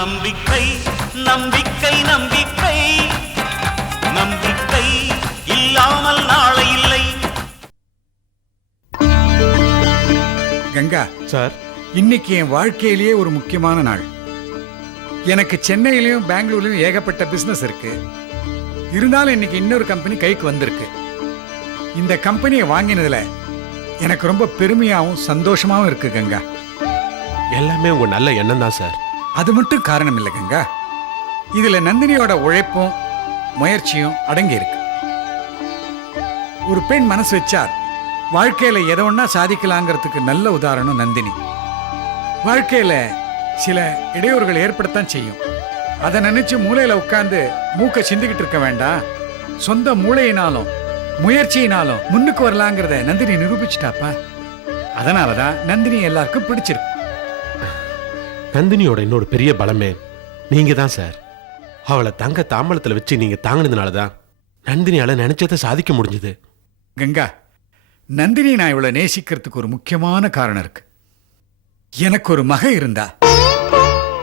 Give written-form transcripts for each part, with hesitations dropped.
நம்பிக்கை நம்பிக்கை நம்பிக்கை நம்பிக்கை இல்லாமல் நாளை இல்லை. கங்கா சார், இன்னைக்கு என் வாழ்க்கையிலேயே ஒரு முக்கியமான நாள். எனக்கு சென்னையிலையும் பெங்களூர்லயும் ஏகப்பட்ட பிசினஸ் இருக்கு. இருந்தாலும் இன்னைக்கு இன்னொரு கம்பெனி கைக்கு வந்திருக்கு. இந்த கம்பெனியை வாங்கினதுல எனக்கு ரொம்ப பெருமையாகவும் சந்தோஷமாவும் இருக்கு கங்கா. எல்லாமே உங்க நல்ல எண்ணம் தான் சார். அது மட்டும் காரணம் இல்லை கங்கா, இதுல நந்தினியோட உழைப்பும் முயற்சியும் அடங்கி இருக்கு. ஒரு பெண் மனசு வச்சார் வாழ்க்கையில எதை ஒன்னா சாதிக்கலாங்கிறதுக்கு நல்ல உதாரணம் நந்தினி. வாழ்க்கையில சில இடையூறுகள் ஏற்படத்தான் செய்யும். அதை நினைச்சு மூளையில உட்கார்ந்து மூக்க சிந்திக்கிட்டு இருக்க வேண்டாம். சொந்த மூளையினாலும் முயற்சியினாலும் முன்னுக்கு வரலாங்கிறத நந்தினி நிரூபிச்சுட்டாப்பா. அதனாலதான் நந்தினி எல்லாருக்கும் பிடிச்சிருக்கு. நந்தினியோட இன்னொரு பெரிய பலமே நீங்க தான் சார். அவளை தங்க தாம்பலத்துல வச்சு நீங்க தாங்கினதுனாலதான் நந்தினியால நினைச்சதை சாதிக்க முடிஞ்சது. கங்கா, நந்தினி நான் இவளை நேசிக்கிறதுக்கு ஒரு முக்கியமான காரணம் இருக்கு. எனக்கு ஒரு மக இருந்தா,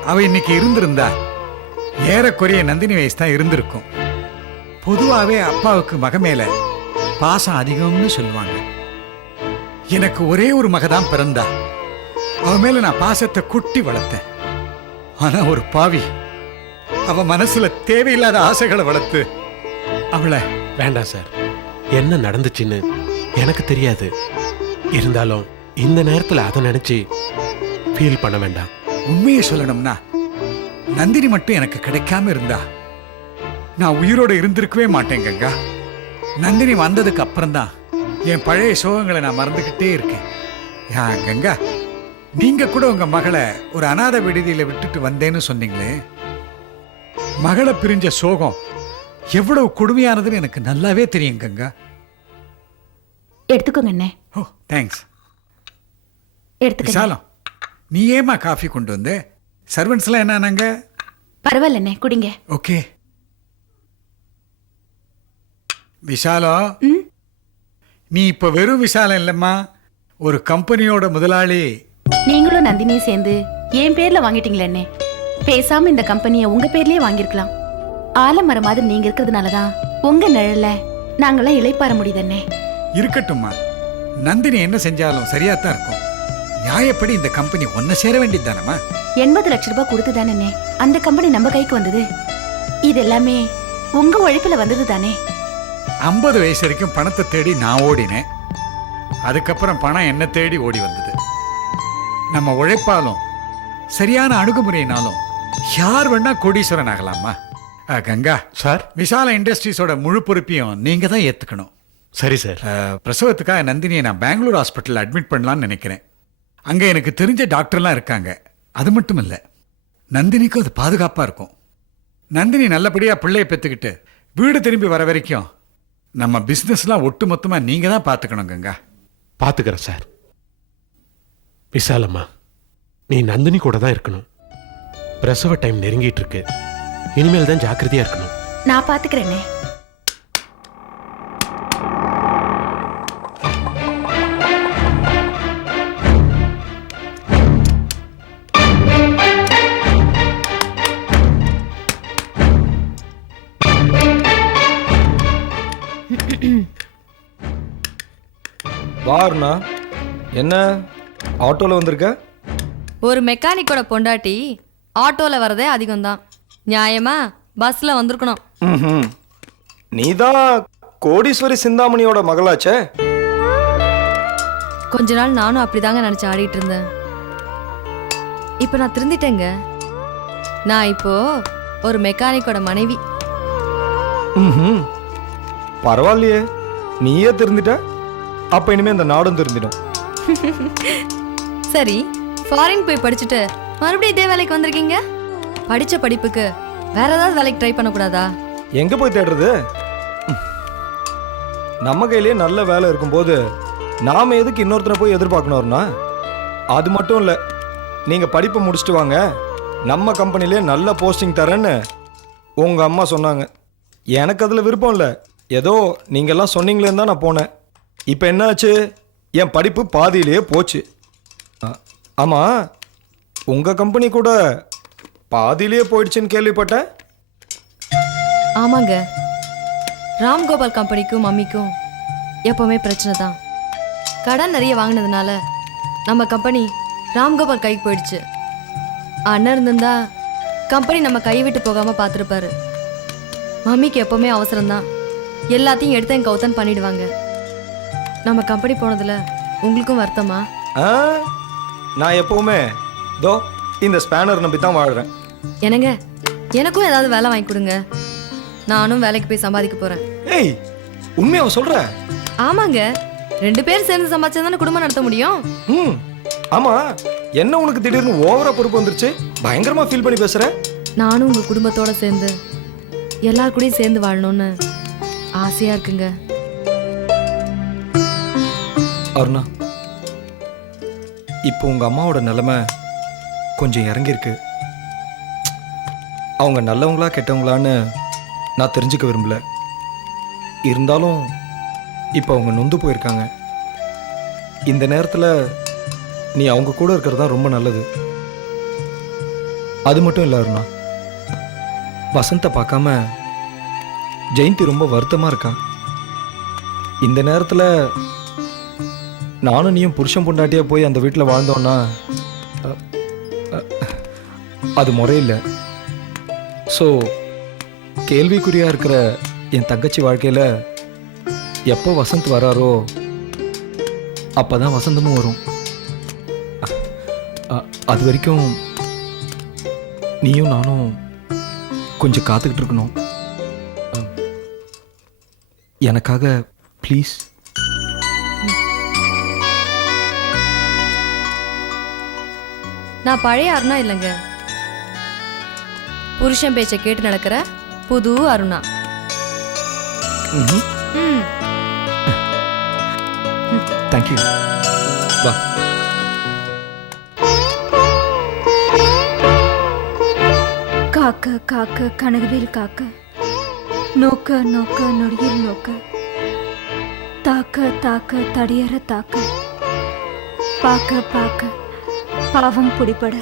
அவ இன்னைக்கு இருந்திருந்தா ஏறக்குறைய நந்தினி வயசு தான் இருந்திருக்கும். பொதுவாவே அப்பாவுக்கு மக மேல பாசம் அதிகம்னு சொல்லுவாங்க. எனக்கு ஒரே ஒரு மக தான் பிறந்தா. அவ மேல நான் பாசத்தை குட்டி வளர்த்தேன். ஆனா ஒரு பாவி அவ மனசுல தேவையில்லாத ஆசைகளை வளர்த்து அவளை... வேண்டாம் சார், என்ன நடந்துச்சுன்னு எனக்கு தெரியாது. இருந்தாலும் இந்த நேரத்துல அதை நினைச்சு ஃபீல் பண்ண வேண்டாம். உண்மையை சொல்லணும்னா நந்தினி மட்டும் எனக்கு கிடைக்காம இருந்தா நான் உயிரோட இருந்திருக்கவே மாட்டேன் கங்கா. நந்தினி வந்ததுக்கு அப்புறம் தான் என் பழைய சோகங்களை நான் மறந்துகிட்டே இருக்கேன். கங்கா, நீங்க கூட உங்க மகளை ஒரு அநாத விடுதியில விட்டுட்டு வந்தேன்னு சொன்னீங்களே, மகளை பிரிஞ்ச சோகம் எவ்வளவு கொடுமையானதுன்னு எனக்கு நல்லாவே தெரியும் கங்கா. எடுத்துக்கோங்க அண்ணே. ஓ தேங்க்ஸ். எடுத்துக்க. விசாலம், நீ ஏமா காஃபி கொண்டு வந்து? சர்வன்ஸ் எல்லாம் என்னன்னாங்க? பரவாயில்ல அண்ணே, குடிங்க. ஓகே. விஷாலம், நீ இப்ப வெறும் விஷாலம் இல்லம்மா, ஒரு கம்பெனியோட முதலாளி. நீங்களும் நந்தினியும் சேர்ந்து என் பேர்ல வாங்கிட்டீங்களே அண்ணே. பேசாம இந்த கம்பெனியை உங்க பேர்லயே வாங்கிருக்கலாம். ஆலமரம் மாதிரி நீங்க இருக்கிறதுனாலதான் உங்க நிழல்ல நாங்கெல்லாம் இளைப்பாற முடியுது அண்ணே. இருக்கட்டும்மா, நந்தினி என்ன செஞ்சாலும் சரியாத்தான் இருக்கும். நியாயப்படி இந்த கம்பெனி ஒன்ன சேர வேண்டியது தானம்மா. 80 லட்சம் ரூபாய் கொடுத்து தானே அந்த கம்பெனி நம்ம கைக்கு வந்தது. இது எல்லாமே உங்க உழைப்புல வந்தது தானே. 50 வயசு வரைக்கும் பணத்தை தேடி நான் ஓடினேன். அதுக்கப்புறம் பணம் என்ன தேடி ஓடி வந்தது. நம்ம உழைப்பாலும் சரியான அணுகுமுறையினாலும் யார் வேணா கோடீஸ்வரன் ஆகலாமா? கங்கா சார், விஷால இண்டஸ்ட்ரீஸோட முழு பொறுப்பையும் நீங்க தான் ஏத்துக்கணும். சரி சார். பிரசவத்துக்காக நந்தினியை நான் பெங்களூர் ஹாஸ்பிட்டல் அட்மிட் பண்ணலாம்னு நினைக்கிறேன். அங்க எனக்கு தெரிஞ்ச டாக்டர்லாம் இருக்காங்க. அது மட்டும் இல்ல, நந்தினிக்கும் அது பாதுகாப்பா இருக்கும். நந்தினி நல்லபடியா பிள்ளைய பெத்துக்கிட்டு வீடு திரும்பி வர வரைக்கும் நம்ம பிசினஸ்லாம் ஒட்டு மொத்தமா நீங்க தான் பாத்துக்கணும் கங்கா. பாத்துக்கிறேன் சார். விசாலம்மா, நீ நந்தினி கூட தான் இருக்கணும். பிரசவ டைம் நெருங்கிட்டு இருக்கு. இனிமேல் தான் ஜாக்கிரதையா இருக்கணும். நான் பாத்துக்கிறேனே. வாருண்ணா, என்ன ஆட்டோல வந்திருக்க? ஒரு மெக்கானிக்கோட பொண்டாட்டி ஆட்டோல வரதே அதிகம்தான். நியாயமா பஸ்ல வந்திருக்கணும். நீதான் கோடீஸ்வரி சிந்தாமணியோட மகளாச்சே. கொஞ்ச நாள் நானும் அப்படிதாங்க நினைச்சு ஆடிட்டு இருந்தேன். இப்ப நான் திருந்திட்டேங்க. நான் இப்போ ஒரு மெக்கானிக்கோட மனைவி. பரவாயில்லையே, நீயே திருந்திட்ட. அப்ப இனிமே இந்த நாடும் திருந்திடும். சரி, ஃபாரின் போய் படிச்சுட்டு மறுபடியும் இதே வேலைக்கு வந்திருக்கீங்க. படிச்ச படிப்புக்கு வேற ஏதாவது வேலைக்கு ட்ரை பண்ணக்கூடாதா? எங்க போய் தேடுறது? நம்ம கையிலேயே நல்ல வேலை இருக்கும்போது நாம எதுக்கு இன்னொருத்தனை போய் எதிர்பார்க்கணும்னா? அது மட்டும் இல்ல, நீங்க படிப்பை முடிச்சுட்டு வாங்க, நம்ம கம்பெனிலே நல்ல போஸ்டிங் தரேன்னு உங்க அம்மா சொன்னாங்க. எனக்கு அதுல விருப்பம் இல்லை. ஏதோ நீங்கெல்லாம் சொன்னீங்களேன்னு தான் நான் போனேன். இப்போ என்னாச்சு? என் படிப்பு பாதியிலேயே போச்சு. ஆமாம், உங்கள் கம்பெனி கூட பாதியிலேயே போயிடுச்சுன்னு கேள்விப்பட்டேன். ஆமாங்க, ராம்கோபால் கம்பெனிக்கும் மம்மிக்கும் எப்பவுமே பிரச்சனை தான். கடன் நிறைய வாங்கினதுனால நம்ம கம்பெனி ராம்கோபால் கைக்கு போயிடுச்சு. அண்ணன் இருந்திருந்தா கம்பெனி நம்ம கை விட்டு போகாம பார்த்துருப்பாரு. மம்மிக்கு எப்பவுமே அவசரம்தான், எல்லாத்தையும் எடுத்து என் கௌத்தன் பண்ணிடுவாங்க. நம்ம கம்பெனி போனதுல உங்களுக்கும் வருத்தமா? ஆ, நான் எப்பவுமே தோ இந்த ஸ்பேனர் நம்பி தான் வாழ்கிறேன். என்னங்க, எனக்கும் ஏதாவது வேலை வாங்கி கொடுங்க, நானும் வேலைக்கு போய் சம்பாதிக்க போறேன். ஏய், உண்மையாக சொல்கிற? ஆமாங்க, 2 பேர் சேர்ந்து சம்பாதிச்சா தானே குடும்பம் நடத்த முடியும். ம், ஆமாம். என்ன உனக்கு திடீர்னு ஓவரா பொறுப்பு வந்துருச்சு? பயங்கரமா ஃபீல் பண்ணி பேசுற. நானும் உங்க குடும்பத்தோட சேர்ந்து எல்லார் கூடயும் சேர்ந்து வாழணும்னு ஆசையா இருக்குங்க. அருணா, இப்போ உங்க அம்மாவோட நிலைமை கொஞ்சம் இறங்கியிருக்கு. அவங்க நல்லவங்களா கெட்டவங்களான்னு நான் தெரிஞ்சுக்க விரும்பல. இருந்தாலும் இப்போ அவங்க நொந்து போயிருக்காங்க. இந்த நேரத்தில் நீ அவங்க கூட இருக்கிறது தான் ரொம்ப நல்லது. அது மட்டும் இல்லை அருணா, வசந்தை பார்க்காம ஜெயந்தி ரொம்ப வருத்தமாக இருக்கா. இந்த நேரத்தில் நானும் நீயும் புருஷன் பொண்டாட்டியா போய் அந்த வீட்டில் வாழ்ந்தோன்னா அது முறையில்லை. ஸோ கேள்விக்குறியாக இருக்கிற என் தங்கச்சி வாழ்க்கையில் எப்போ வசந்த் வராரோ அப்போ தான் வசந்தமும் வரும். அது வரைக்கும் நீயும் நானும் கொஞ்சம் காத்துக்கிட்டு இருக்கணும். எனக்காக ப்ளீஸ். நான் பழைய அருணா இல்லைங்க, புருஷன் பேச்சை கேட்டு நடக்கிற புது அருணா. ம். தேங்க்யூ. வா. காக்க காக்க கனகவேல் காக்க, நோக்க நோக்க நொடியில் நோக்க, தாக்க தாக்க தடியற தாக்க, பாக்க பாக்க பாவம் பிடிபட.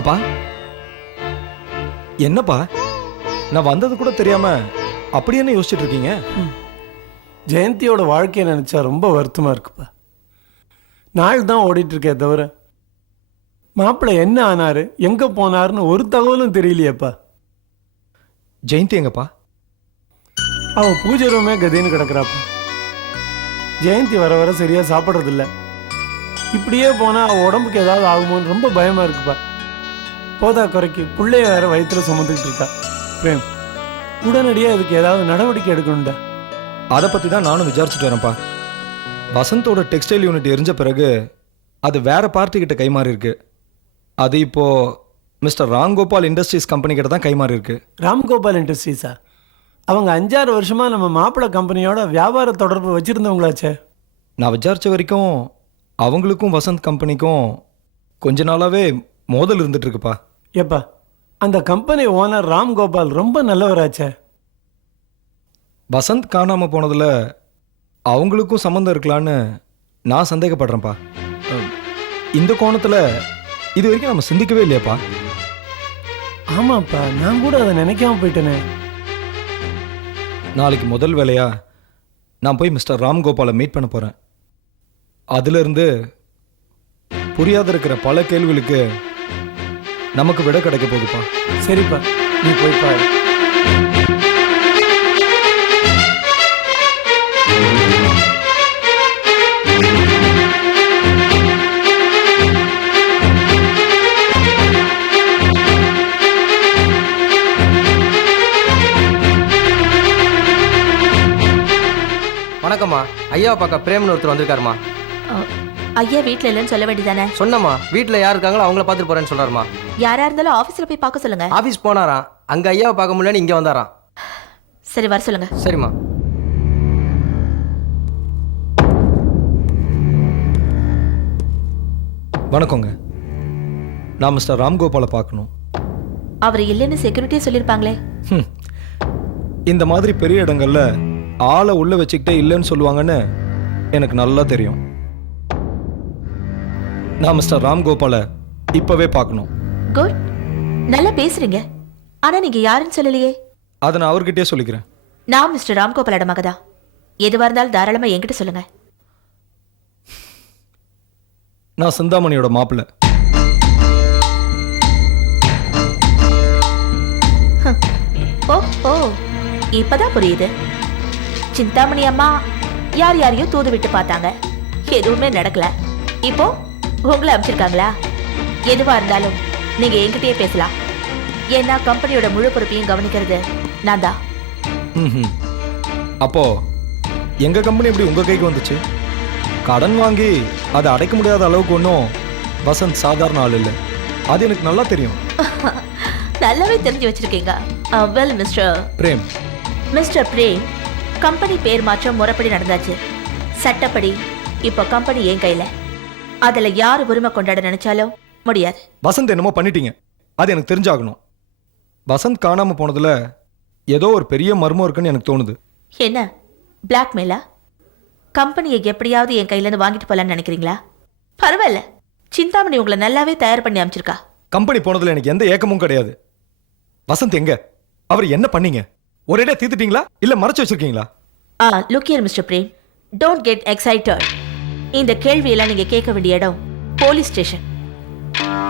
அப்பா, என்னப்பா நான் வந்தது கூட தெரியாம அப்படி என்ன யோசிச்சுட்டு இருக்கீங்க? ஜெயந்தியோட வாழ்க்கையை நினச்சா ரொம்ப வருத்தமாக இருக்குப்பா. நாள் தான் ஓடிட்டு இருக்கே தவிர மாப்பிள்ளை என்ன ஆனாரு, எங்கே போனாருன்னு ஒரு தகவலும் தெரியலையேப்பா. ஜெயந்தி எங்கப்பா? அவன் பூஜை ரூமே கதின்னு கிடக்குறாப்பா. ஜெயந்தி வர வர சரியாக சாப்பிட்றதில்ல. இப்படியே போனால் அவள் உடம்புக்கு ஏதாவது ஆகுமோன்னு ரொம்ப பயமாக இருக்குப்பா. போதா குறைக்கு பிள்ளைய வேற வயிற்றுல சுமந்துக்கிட்டு இருக்கா. பிரேம், உடனடியாக இதுக்கு ஏதாவது நடவடிக்கை எடுக்கணும்டா. அதை பற்றி தான் நானும் விசாரிச்சுட்டு வரேன்ப்பா. வசந்தோட டெக்ஸ்டைல் யூனிட் எரிஞ்ச பிறகு அது வேற பார்ட்டி கிட்ட கைமாறி இருக்கு. அது இப்போ மிஸ்டர் ராம்கோபால் இண்டஸ்ட்ரீஸ் கம்பெனி கிட்ட தான் கைமாறி இருக்கு. ராம்கோபால் இண்டஸ்ட்ரீஸா? அவங்க 5-6 வருஷமாக நம்ம மாப்பிள்ளை கம்பெனியோட வியாபார தொடர்பு வச்சுருந்தவங்களாச்சே. நான் விசாரித்த வரைக்கும் அவங்களுக்கும் வசந்த் கம்பெனிக்கும் கொஞ்ச நாளாகவே மோதல் இருந்துட்டு இருக்குப்பா. ஏப்பா, அந்த கம்பெனி ஓனர் ராம்கோபால் ரொம்ப நல்லவராச்சே. வசந்த் காணாமல் போனதில் அவங்களுக்கும் சம்மந்தம் இருக்கலான்னு நான் சந்தேகப்படுறேன்ப்பா. இந்த கோணத்தில் இது வரைக்கும் நம்ம சிந்திக்கவே இல்லையாப்பா. ஆமாப்பா, நான் கூட அதை நினைக்காம போயிட்டேனே. நாளைக்கு முதல் வேலையா நான் போய் மிஸ்டர் ராம்கோபாலை மீட் பண்ண போகிறேன். அதிலிருந்து புரியாத இருக்கிற பல கேள்விகளுக்கு நமக்கு விட கிடைக்க போகுதுப்பா. சரிப்பா, நீ போய்ப்பா. வணக்கம்மா. ஐயாவை பார்க்க பிரேம்னு ஒருத்தர் வந்திருக்காருமா. ஐயா வீட்ல இல்லைன்னு சொல்ல வேண்டியதானே? சொன்னம்மா, வீட்டில் யார் இருக்காங்களோ அவங்கள பார்த்துட்டு போறேன்னு சொல்றாருமா. யாரா இருந்தாலும் ஆபீஸ்ல போய் பார்க்க சொல்லுங்க. ஆஃபீஸ் போனாராம், அங்க ஐயாவை பார்க்க முடியலன்னு இங்கே வந்தாராம். சரி, வர சொல்லுங்க. சரிம்மா. வணக்கங்க. நான் மிஸ்டர் ராம்கோபாலை பார்க்கணும். அவர் இல்லைன்னு செக்யூரிட்டியே சொல்லியிருப்பாங்களே. இந்த மாதிரி பெரிய இடங்கள்ல ஆளை உள்ள வச்சுக்கிட்டே இல்லைன்னு சொல்லுவாங்கன்னு எனக்கு நல்லா தெரியும். நான் மிஸ்டர் ராம்கோபாலை இப்பவே பார்க்கணும். குட், நல்லா பேசுறீங்க. ஆனா நீங்க யாருன்னு சொல்லலையே. அதை நான் அவர்கிட்டயே சொல்லிக்கிறேன். நான் மிஸ்டர் ராம்கோபாலோட மகதா. எதுவா இருந்தாலும் தாராளமா என்கிட்ட சொல்லுங்க. நான் சிந்தாமணியோட மாப்பிள்ளை. ஓ ஓ, இப்பதான் புரியுது. சிந்தாமணி அம்மா யார் யாரையோ தூது விட்டு பார்த்தாங்க, எதுவுமே நடக்கல. இப்போ உங்களை அமைச்சிருக்காங்களா? எதுவா இருந்தாலும் நீங்க என்கிட்டயே பேசலாம். ஏன்னா கம்பெனியோட முழு பொறுப்பையும் கவனிக்கிறது நான் தான். அப்போ எங்க கம்பெனி எப்படி உங்க கைக்கு வந்துச்சு? கடன் வாங்கி அதை அடைக்க முடியாத அளவுக்கு ஒன்றும் வசந்த் சாதாரண ஆள் இல்லை. அது எனக்கு நல்லா தெரியும். நல்லாவே தெரிஞ்சு வச்சிருக்கீங்க. Well mister Prem. Mister Prem, company பேர் மாற்றம் முறைப்படி நடந்தாச்சு. சட்டப்படி இப்போ கம்பெனி என் கையில. அதுல யார் உரிமை கொண்டாட நினைச்சாலும் முடியாது. வசந்த் என்னமோ பண்ணிட்டீங்க, அது எனக்கு தெரிஞ்சாகணும். வசந்த் காணாம போனதுல ஏதோ ஒரு பெரிய மர்மம் இருக்குன்னு எனக்கு தோணுது. என்ன பிளாக்மெயிலா? கம்பெனியை எப்படியாவது என் கையில இருந்து வாங்கிட்டு போலான்னு நினைக்கிறீங்களா? பரவாயில்ல, சிந்தாமணி உங்களை நல்லாவே தயார் பண்ணி அமைச்சிருக்கா. கம்பெனி போனதுல எனக்கு எந்த ஏக்கமும் கிடையாது. வசந்த் எங்க? அவர் என்ன பண்ணீங்க? ஒரேடா தீர்த்துட்டீங்களா இல்ல மறைச்சு வச்சிருக்கீங்களா? Look here mister Prem, don't get excited. இந்த கேள்வியெல்லாம் நீங்க கேட்க வேண்டிய இடம் போலீஸ் ஸ்டேஷன்.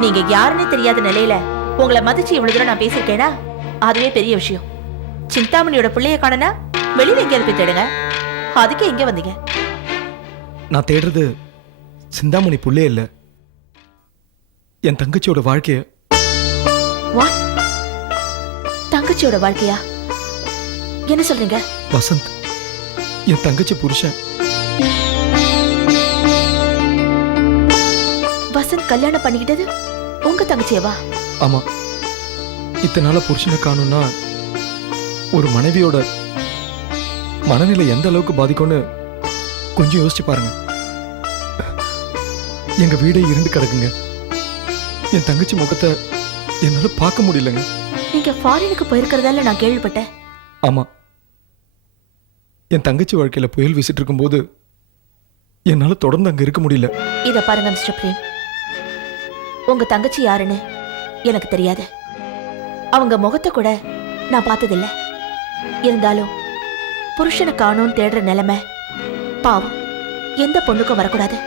நீங்க யாருன்னு தெரியாத நிலையில உங்களை மதிச்சு இவ்வளவு தூரம் நான் பேசியிருக்கேனா, அதுவே பெரிய விஷயம். சிந்தாமணியோட பிள்ளைய காணனா வெளியில எங்கேயாவது போய் தேடுங்க. அதுக்கு எங்க வந்தீங்க? நான் தேடுறது சிந்தாமணி புள்ளே இல்ல, என் தங்கச்சியோட வாழ்க்கைய. What? தங்கச்சியோட வாழ்க்கையா? என்ன சொல்றீங்க? வசந்த் என் தங்கச்சி புருஷன். வசந்த் கல்யாணம் பண்ணிக்கிட்டது உங்க தங்கச்சியவா? ஆமா. இத்தனை நாள புருஷனை காணும்னா ஒரு மனைவியோட மனநிலை எந்த அளவுக்கு பாதிக்கும்னு கொஞ்சம் யோசிச்சு பாருங்க. எங்க வீடே இருண்டு கிடக்குங்க. என் தங்கச்சி முகத்தை என்னால பார்க்க முடியலங்க. நீங்க ஃபாரினுக்கு போயிருக்கிறதால நான் கேள்விப்பட்டேன். ஆமா, என் தங்கச்சி வாழ்க்கையில புயல் வீசிட்டு இருக்கும்போது என்னால தொடர்ந்து அங்க இருக்க முடியல. இத பாருங்க மிஸ்டர் பிரேம், உங்க தங்கச்சி யாருன்னு எனக்கு தெரியாது. அவங்க முகத்தை கூட நான் பார்த்ததில்ல. இருந்தாலும் புருஷனை காணோன்னு தேடுற நிலைமை பாவம் எந்த பொண்ணுக்கும் வரக்கூடாது.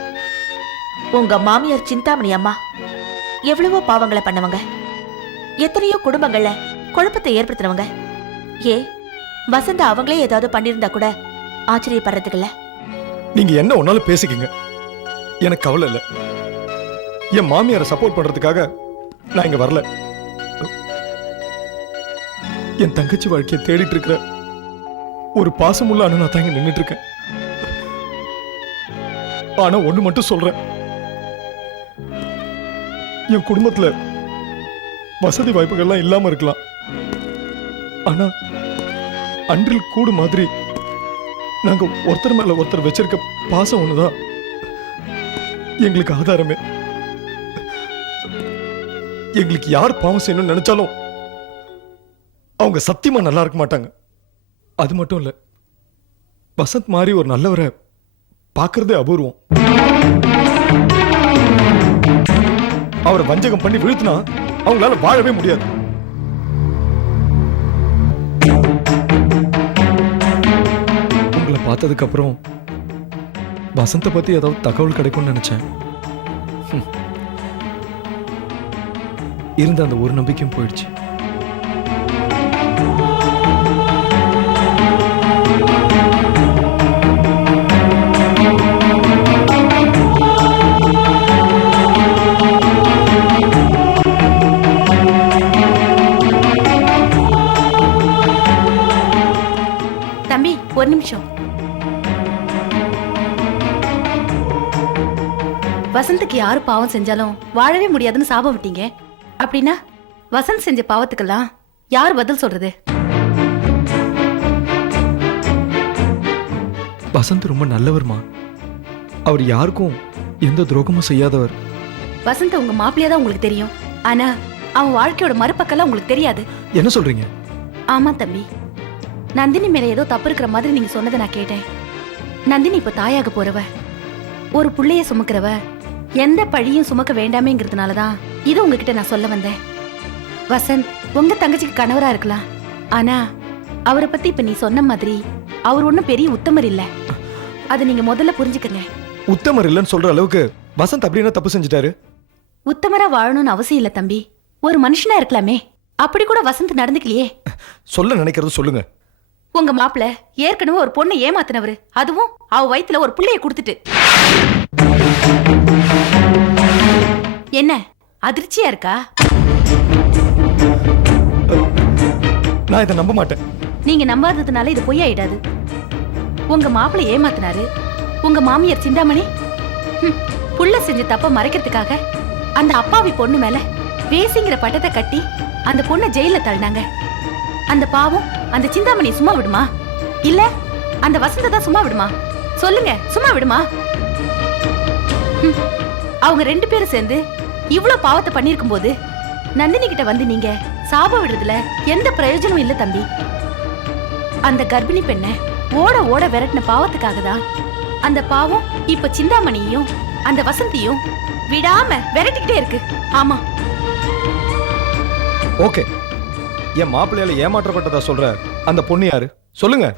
உங்க மாமியார் சிந்தாமணி அம்மா எவ்வளவோ பாவங்களை பண்ணவங்க, எத்தனையோ குடும்பங்கள்ல குழப்பத்தை ஏற்படுத்தினவங்க. வசந்த அவங்களே ஏதாவது பண்ணியிருந்தா கூட ஆச்சரியப்படுறதுக்கு இல்ல. நீங்க என்ன ஒன்னாலும் பேசிக்கங்க, எனக்கு கவலை இல்ல. என் மாமியாரை சப்போர்ட் பண்றதுக்காக நான் இங்க வரல. என் தங்கச்சி வாழ்க்கையை தேடிட்டு இருக்கிற ஒரு பாசமுள்ள அண்ணனா தான் இங்க நின்னுட்டு இருக்கேன். ஆனா ஒண்ணு மட்டும் சொல்றேன், என் குடும்பத்துல வசதி வாய்ப்புகள்லாம் இல்லாம இருக்கலாம். ஆனா அன்றில் கூடு மாதிரி நாங்க ஒருத்தர் மேல ஒருத்தர் வச்சிருக்க பாசம் ஒண்ணுதான் எங்களுக்கு ஆதாரமே. எங்களுக்கு யார் பாவம் செய்யணும்னு நினைச்சாலும் அவங்க சத்தியமா நல்லா இருக்க மாட்டாங்க. அது மட்டும் இல்ல, வசந்த் மாதிரி ஒரு நல்லவரை பார்க்கறதே அபூர்வம். அவரை வஞ்சகம் பண்ணி வீழ்த்தினா அவங்களால வாழவே முடியாது. உங்களை பார்த்ததுக்கு அப்புறம் வசந்த பத்தி ஏதாவது தகவல் கிடைக்கும்னு நினைச்சேன். இருந்த அந்த ஒரு நம்பிக்கையும் போயிடுச்சு. தம்பி, ஒரு நிமிஷம். வசந்துக்கு யாரு பாவம் செஞ்சாலும் வாழவே முடியாதுன்னு சாபம் விட்டீங்க. அப்படின்னா வசந்த் செஞ்ச பாவத்துக்கெல்லாம் யார் பதில் சொல்றது? வசந்த் ரொம்ப நல்லவர்மா. அவர் யாருக்கும் எந்த துரோகமும் செய்யாதவர். வசந்த் உங்க மாப்பிள்ளையா தான் உங்களுக்கு தெரியும். ஆனா அவன் வாழ்க்கையோட மறுபக்கெல்லாம் உங்களுக்கு தெரியாது. என்ன சொல்றீங்க? ஆமா தம்பி, நந்தினி மேல ஏதோ தப்பு இருக்கிற மாதிரி நீங்க சொன்னதை நான் கேட்டேன். நந்தினி இப்ப தாயாக போறவ, ஒரு புள்ளைய சுமக்கிறவ, எந்த பழியும் சுமக்க வேண்டாமேங்கிறதுனாலதான் இது உங்ககிட்ட நான் சொல்ல வந்தேன். வசந்த் உங்க தங்கச்சிக்கு கணவரா இருக்கலாம். ஆனா அவரை பத்தி இப்ப நீ சொன்ன மாதிரி அவர் ஒன்னும் பெரிய உத்தமர் இல்ல. அதை நீங்க முதல்ல புரிஞ்சுக்கங்க. உத்தமர் இல்லைன்னு சொல்ற அளவுக்கு வசந்த் அப்படி என்ன தப்பு செஞ்சுட்டாரு? உத்தமரா வாழணும்னு அவசியம் இல்ல தம்பி. ஒரு மனுஷனா இருக்கலாமே. அப்படி கூட வசந்த் நடந்துக்கலையே. சொல்ல நினைக்கிறது சொல்லுங்க. உங்க மாப்பிள்ள ஏற்கனவே ஒரு பொண்ணை ஏமாத்தினவரு, அதுவும் அவ வயித்துல ஒரு புள்ளைய கொடுத்துட்டு. என்ன அதிர்ச்சியா இருக்கா? நான் இதை நம்ப மாட்டேன். நீங்க நம்பாததுனால இது பொய்யாயிடாது. உங்க மாப்பிள்ள ஏமாத்தினாரு. உங்க மாமியார் சிந்தாமணி புள்ள செஞ்ச தப்ப மறைக்கிறதுக்காக அந்த அப்பாவி பொண்ணு மேல வேசிங்கிற பட்டத்தை கட்டி அந்த பொண்ணை ஜெயில தள்ளினாங்க. அந்த பாவம் அந்த சிந்தாமணி சும்மா விடுமா? இல்ல அந்த வசந்த தான் சும்மா விடுமா? சொல்லுங்க, சும்மா விடுமா? அவங்க 2 பேரும் சேர்ந்து இவ்வளவு பாவத்தை பண்ணிருக்கும் போது நந்தினி கிட்ட வந்து நீங்க சாபம் விடுறதுல எந்த பிரயோஜனமும் இல்ல தம்பி. அந்த கர்ப்பிணி பெண்ணை ஓட ஓட விரட்டின பாவத்துக்காக தான் அந்த பாவம் இப்ப சிந்தாமணியும் அந்த வசந்தியும் விடாம விரட்டிக்கிட்டே இருக்கு. ஆமா. ஓகே, என் மாப்பிள்ளையால ஏமாற்றப்பட்டதா சொல்ற அந்த பொண்ணு யாரு சொல்லுங்க.